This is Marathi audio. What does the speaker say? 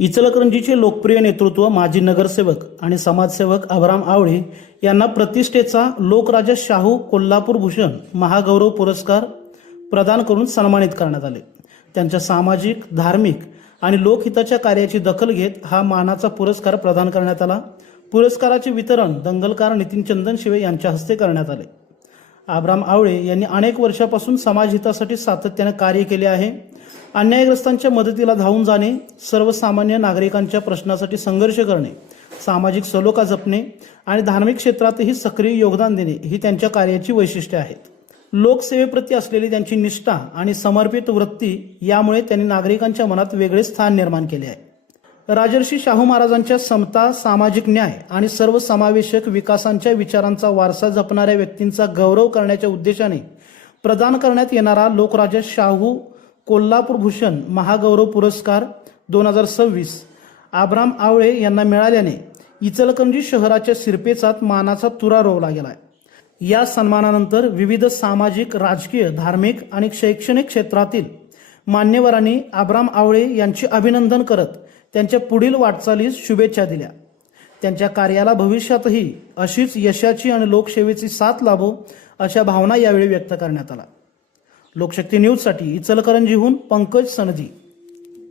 इचलकरंजीचे लोकप्रिय नेतृत्व माजी नगरसेवक आणि समाजसेवक अब्राम आवळे यांना प्रतिष्ठेचा लोकराजा शाहू कोल्हापूर भूषण महागौरव पुरस्कार प्रदान करून सन्मानित करण्यात आले। त्यांच्या सामाजिक, धार्मिक आणि लोकहिताच्या कार्याची दखल घेत हा मानाचा पुरस्कार प्रदान करण्यात आला। पुरस्काराचे वितरण दंगलकार नितीन चंदनशिवे यांच्या हस्ते करण्यात आले। अब्राम आवळे यांनी अनेक वर्षापासून समाजहितासाठी सातत्याने कार्य केले आहे। अन्यायग्रस्तांच्या मदतीला धावून जाणे, सर्वसामान्य नागरिकांच्या प्रश्नासाठी संघर्ष करणे, सामाजिक सलोखा जपणे आणि धार्मिक क्षेत्रातही सक्रिय योगदान देणे ही त्यांच्या कार्याची वैशिष्ट्ये आहेत। लोकसेवेप्रती असलेली त्यांची निष्ठा आणि समर्पित वृत्ती यामुळे त्यांनी नागरिकांच्या मनात वेगळे स्थान निर्माण केले आहे। राजर्षी शाहू महाराजांच्या समता, सामाजिक न्याय आणि सर्वसमावेशक विकासांच्या विचारांचा वारसा जपणाऱ्या व्यक्तींचा गौरव करण्याच्या उद्देशाने प्रदान करण्यात येणारा लोकराजा शाहू कोल्हापूर भूषण महागौरव पुरस्कार 2026 अब्राम आवळे यांना मिळाल्याने इचलकरंजी शहराच्या सिरपेचात मानाचा तुरा रोवला गेला आहे। या सन्मानानंतर विविध सामाजिक, राजकीय, धार्मिक आणि शैक्षणिक क्षेत्रातील मान्यवरांनी अब्राम आवळे यांचे अभिनंदन करत त्यांच्या पुढील वाटचालीस शुभेच्छा दिल्या। त्यांच्या कार्याला भविष्यातही अशीच यशाची आणि लोकसेवेची साथ लाभो अशा भावना यावेळी व्यक्त करण्यात आला। लोकशक्ती न्यूजसाठी इचलकरंजीहून पंकज सनदी।